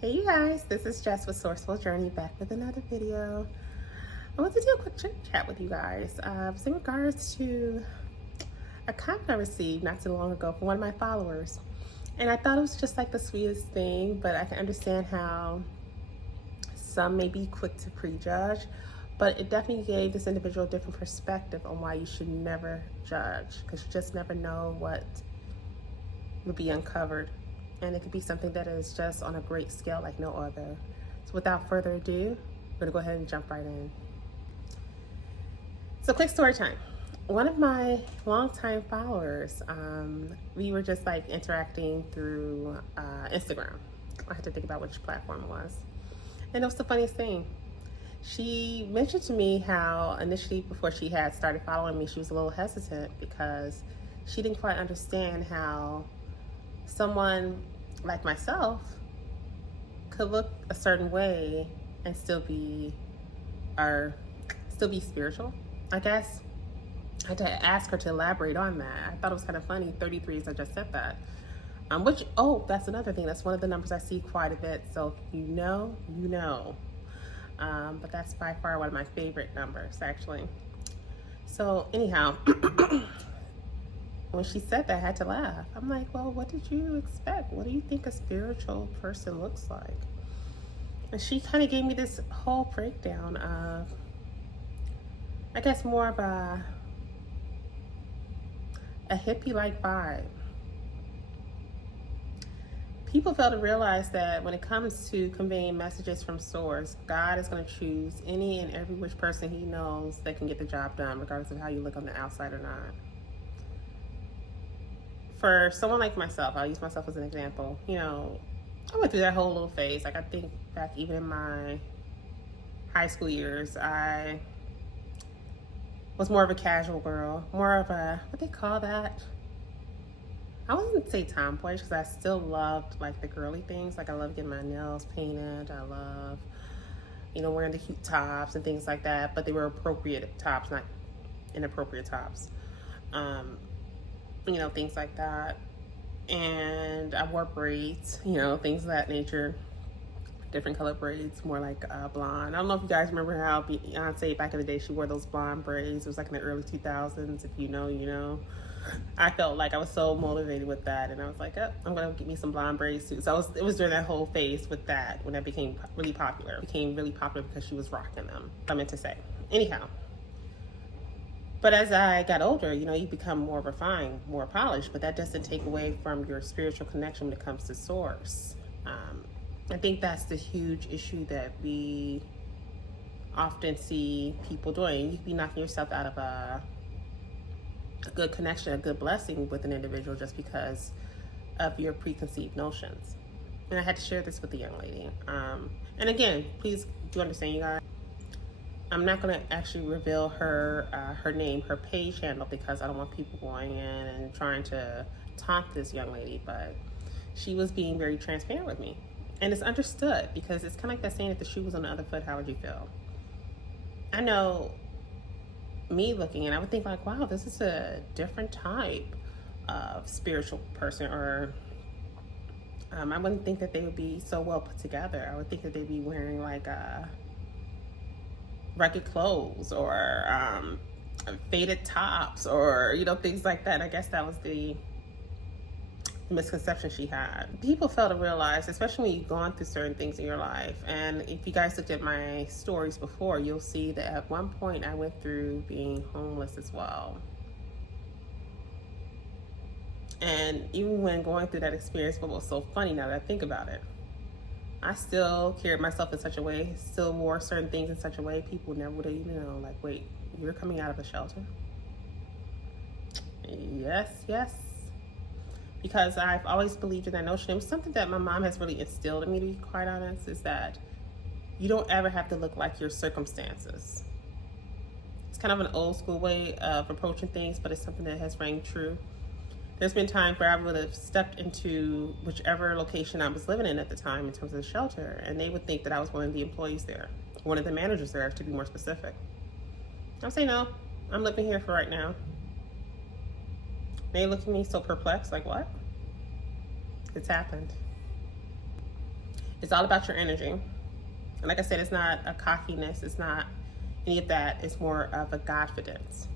Hey you guys, this is Jess with Sourceful Journey back with another video. I want to do a quick chit chat with you guys. In regards to a comment I received not too long ago from one of my followers. And I thought it was just like the sweetest thing, but I can understand how some may be quick to prejudge. But it definitely gave this individual a different perspective on why you should never judge, because you just never know what will be uncovered. And it could be something that is just on a great scale like no other. So without further ado, we're gonna go ahead and jump right in. So quick story time. One of my longtime followers, we were just like interacting through Instagram. I had to think about which platform it was. And it was the funniest thing. She mentioned to me how initially before she had started following me, she was a little hesitant because she didn't quite understand how someone like myself could look a certain way and still be spiritual, I guess. I had to ask her to elaborate on that. I thought it was kind of funny. 33 as I just said that. That's another thing. That's one of the numbers I see quite a bit. So if you know, you know. But that's by far one of my favorite numbers, actually. So anyhow, when she said that, I had to laugh. I'm like, well, what did you expect? What do you think a spiritual person looks like? And she kind of gave me this whole breakdown of, I guess, more of a hippie-like vibe. People fail to realize that when it comes to conveying messages from source, God is going to choose any and every which person he knows that can get the job done, regardless of how you look on the outside or not. For someone like myself, I'll use myself as an example. I went through that whole little phase. Like, I think back even in my high school years, I was more of a casual girl, more of a, what they call that? I wouldn't say tomboyish, because I still loved like the girly things. Like, I love getting my nails painted. I love, wearing the cute tops and things like that. But they were appropriate tops, not inappropriate tops. Things like that. And I wore braids, things of that nature. Different color braids, more like blonde. I don't know if you guys remember how Beyonce back in the day, she wore those blonde braids. It was like in the early 2000s. If you know, you know. I felt like I was so motivated with that, and I was like, oh, I'm gonna get me some blonde braids too. So it was during that whole phase with that when that became really popular. It became really popular because she was rocking them. I meant to say. Anyhow. But as I got older, you become more refined, more polished, but that doesn't take away from your spiritual connection when it comes to source. I think that's the huge issue that we often see people doing. You could be knocking yourself out of a good connection, a good blessing with an individual just because of your preconceived notions. And I had to share this with the young lady. And again, please do understand, you guys, I'm not going to actually reveal her name, her page handle, because I don't want people going in and trying to taunt this young lady. But she was being very transparent with me. And it's understood, because it's kind of like that saying, if the shoe was on the other foot, how would you feel? I know me looking, and I would think like, wow, this is a different type of spiritual person. Or I wouldn't think that they would be so well put together. I would think that they'd be wearing like rugged clothes or faded tops or things like that. I guess that was the misconception she had. People fail to realize, especially when you've gone through certain things in your life, and if you guys looked at my stories before, you'll see that at one point I went through being homeless as well. And even when going through that experience, what was so funny now that I think about it, I still carried myself in such a way, still wore certain things in such a way, people never would have even known, like, wait, you're coming out of a shelter? Yes. Because I've always believed in that notion. It was something that my mom has really instilled in me, to be quite honest, is that you don't ever have to look like your circumstances. It's kind of an old school way of approaching things, but it's something that has rang true. There's been times where I would have stepped into whichever location I was living in at the time in terms of the shelter, and they would think that I was one of the employees there, one of the managers there, to be more specific. I'll say, no, I'm living here for right now. They look at me so perplexed, like, what? It's happened. It's all about your energy. And like I said, it's not a cockiness. It's not any of that. It's more of a Godfidence.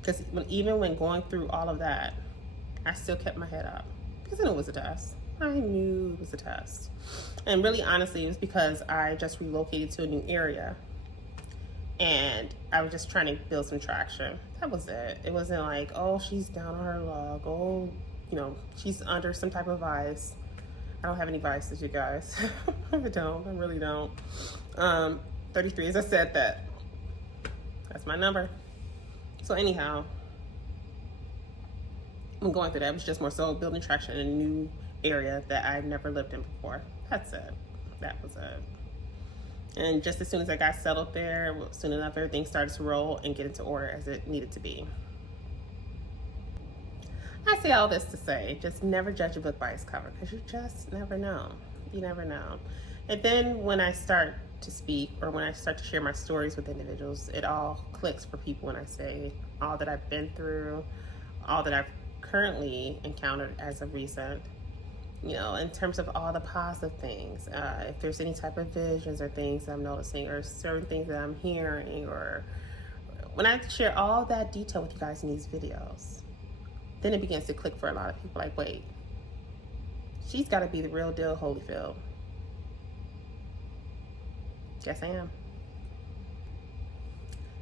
Because even when going through all of that, I still kept my head up. Because I knew it was a test. I knew it was a test. And really, honestly, it was because I just relocated to a new area. And I was just trying to build some traction. That was it. It wasn't like, oh, she's down on her luck. Oh, you know, she's under some type of vice. I don't have any vices, you guys. I don't. I really don't. 33, as I said, that's my number. So anyhow, I'm going through that. It was just more so building traction in a new area that I've never lived in before. That's it. That was it. And just as soon as I got settled there, soon enough, everything started to roll and get into order as it needed to be. I say all this to say, just never judge a book by its cover, because you just never know. You never know. And then when I start to speak, or when I start to share my stories with individuals, it all clicks for people when I say all that I've been through, all that I've currently encountered as of recent, you know, in terms of all the positive things. If there's any type of visions or things that I'm noticing, or certain things that I'm hearing, or when I share all that detail with you guys in these videos, then it begins to click for a lot of people. Like, wait, she's got to be the real deal Holyfield. Yes, I am.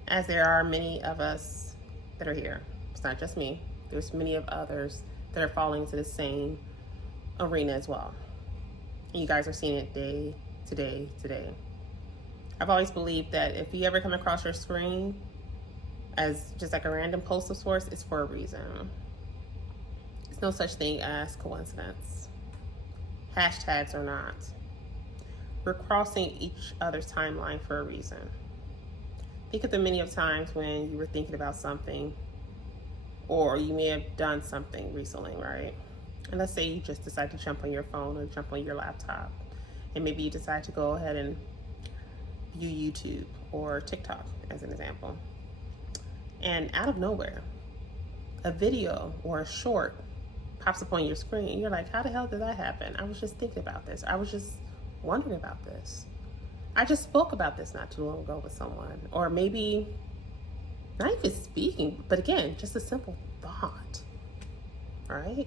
As there are many of us that are here. It's not just me. There's many of others that are falling into the same arena as well. And you guys are seeing it day to day to day. I've always believed that if you ever come across your screen as just like a random post of sorts, it's for a reason. There's no such thing as coincidence. Hashtags or not. We're crossing each other's timeline for a reason. Think of the many of times when you were thinking about something, or you may have done something recently, right? And let's say you just decide to jump on your phone or jump on your laptop, and maybe you decide to go ahead and view YouTube or TikTok as an example. And out of nowhere, a video or a short pops up on your screen, and you're like, how the hell did that happen? I was just thinking about this. I was just wondering about this. I just spoke about this not too long ago with someone. Or maybe not even speaking, but again, just a simple thought, right?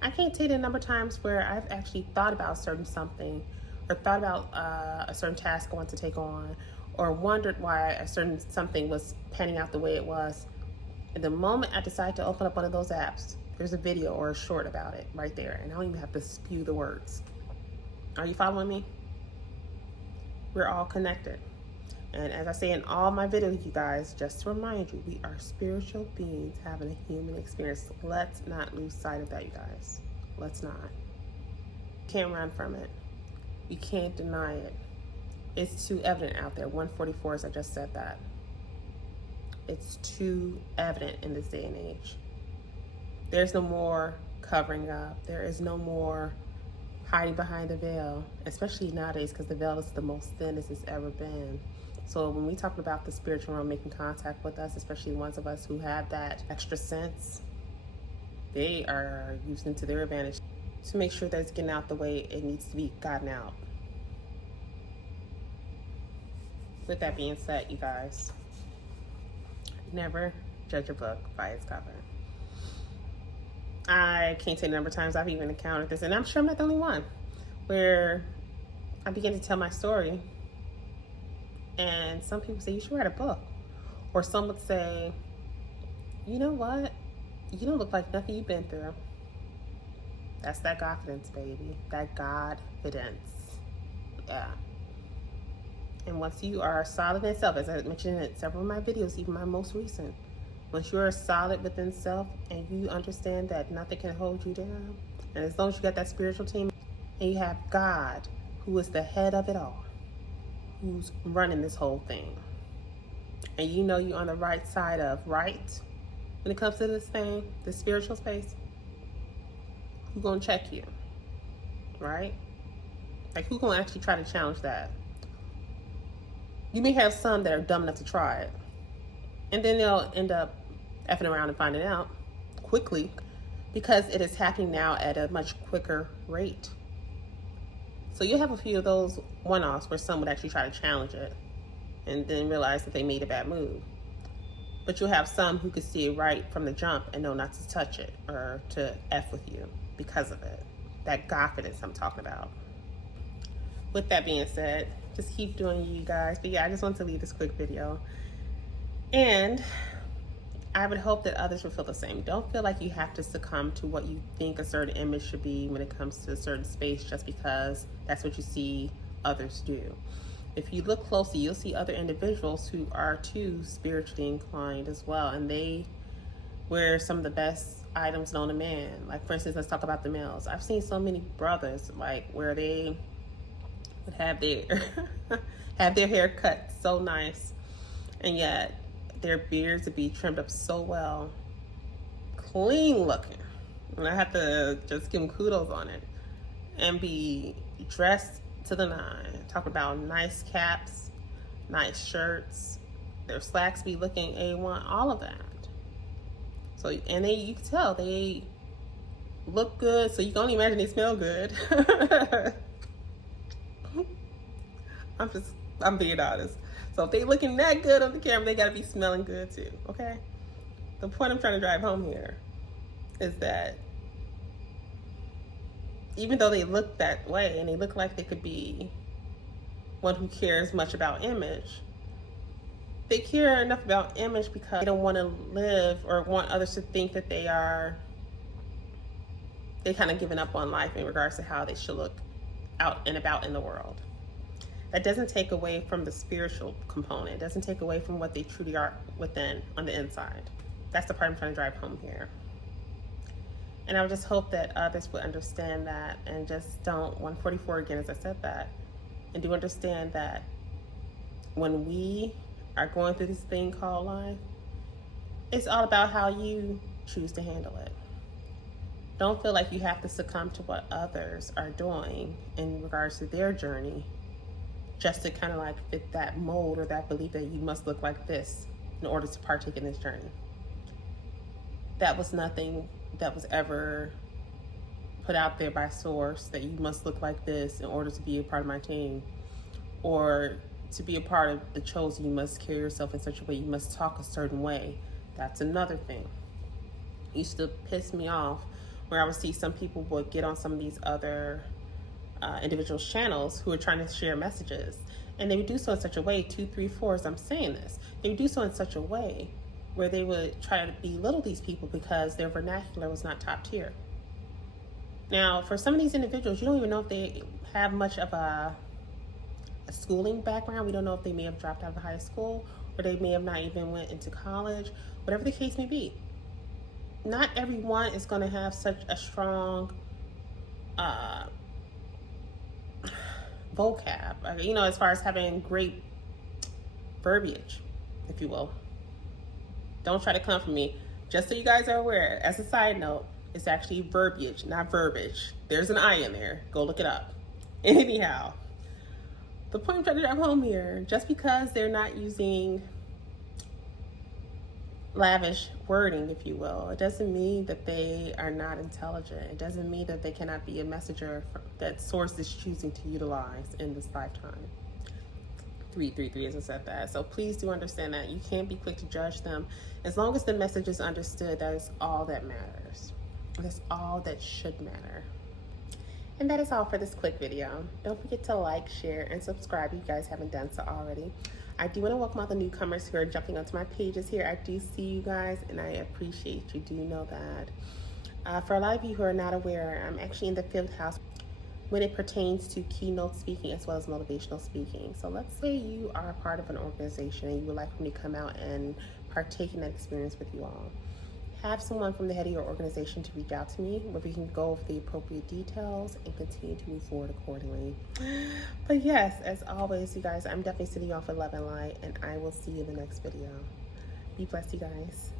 I can't tell you the number of times where I've actually thought about certain something, or thought about a certain task I want to take on, or wondered why a certain something was panning out the way it was. And the moment I decide to open up one of those apps, there's a video or a short about it right there, and I don't even have to spew the words. Are you following me? We're all connected. And as I say in all my videos, you guys, just to remind you, we are spiritual beings having a human experience. Let's not lose sight of that, you guys. Let's not. You can't run from it. You can't deny it. It's too evident out there. 144, as I just said that. It's too evident in this day and age. There's no more covering up. There is no more hiding behind the veil, especially nowadays, because the veil is the most thinnest it's ever been. So when we talk about the spiritual realm making contact with us, especially the ones of us who have that extra sense, they are using it to their advantage to make sure that it's getting out the way it needs to be gotten out. With that being said, you guys, never judge a book by its cover. I can't tell you the number of times I've even encountered this, and I'm sure I'm not the only one, where I begin to tell my story, and some people say, you should write a book. Or some would say, you know what? You don't look like nothing you've been through. That's that confidence, baby. That Godfidence. Yeah. And once you are solid in self, as I mentioned in several of my videos, even my most recent, once you're solid within self and you understand that nothing can hold you down, and as long as you got that spiritual team and you have God, who is the head of it all, who's running this whole thing, and you know you're on the right side of right when it comes to this thing, this spiritual space, who's gonna check you, right? Like, who's gonna actually try to challenge that? You may have some that are dumb enough to try it, and then they'll end up effing around and finding out quickly, because it is happening now at a much quicker rate. So you'll have a few of those one-offs where some would actually try to challenge it and then realize that they made a bad move. But you'll have some who could see it right from the jump and know not to touch it or to F with you because of it. That confidence I'm talking about. With that being said, just keep doing you guys. But yeah, I just wanted to leave this quick video. And I would hope that others would feel the same. Don't feel like you have to succumb to what you think a certain image should be when it comes to a certain space just because that's what you see others do. If you look closely, you'll see other individuals who are too spiritually inclined as well, and they wear some of the best items known to man. Like, for instance, let's talk about the males. I've seen so many brothers, like, where they would have their have their hair cut so nice, and yet their beards would be trimmed up so well, clean looking. And I have to just give them kudos on it, and be dressed to the nine. Talk about nice caps, nice shirts, their slacks be looking A1, all of that. So, and you can tell they look good, so you can only imagine they smell good. I'm being honest. So if they looking that good on the camera, they gotta be smelling good too, okay? The point I'm trying to drive home here is that even though they look that way and they look like they could be one who cares much about image, they care enough about image because they don't want to live or want others to think that they kind of given up on life in regards to how they should look out and about in the world. That doesn't take away from the spiritual component. It doesn't take away from what they truly are within, on the inside. That's the part I'm trying to drive home here. And I would just hope that others would understand that and just don't, 144 again, as I said that, and do understand that when we are going through this thing called life, it's all about how you choose to handle it. Don't feel like you have to succumb to what others are doing in regards to their journey just to kind of like fit that mold or that belief that you must look like this in order to partake in this journey. That was nothing that was ever put out there by source, that you must look like this in order to be a part of my team, or to be a part of the chosen, you must carry yourself in such a way, you must talk a certain way. That's another thing. It used to piss me off where I would see some people would get on some of these other individuals' channels who are trying to share messages, and they would do so in such a way, 2, 3, 4, as I'm saying this, they would do so in such a way where they would try to belittle these people because their vernacular was not top tier. Now, for some of these individuals, you don't even know if they have much of a schooling background. We don't know if they may have dropped out of high school, or they may have not even went into college, whatever the case may be. Not everyone is going to have such a strong vocab, you know, as far as having great verbiage, if you will. Don't try to come for me. Just so you guys are aware, as a side note, it's actually verbiage, not verbiage. There's an I in there. Go look it up. Anyhow, the point I'm trying to drive home here, just because they're not using lavish wording, if you will, it doesn't mean that they are not intelligent. It doesn't mean that they cannot be a messenger that source is choosing to utilize in this lifetime. 333 as I said that. So please do understand that. You can't be quick to judge them. As long as the message is understood, that is all that matters. That's all that should matter. And that is all for this quick video. Don't forget to like, share, and subscribe if you guys haven't done so already. I do want to welcome all the newcomers who are jumping onto my pages here. I do see you guys, and I appreciate you. Do know that. For a lot of you who are not aware, I'm actually in the 5th house when it pertains to keynote speaking as well as motivational speaking. So let's say you are a part of an organization and you would like me to come out and partake in that experience with you all. Have someone from the head of your organization to reach out to me where we can go over the appropriate details and continue to move forward accordingly. But yes, as always, you guys, I'm definitely sending you off with love and light, and I will see you in the next video. Be blessed, you guys.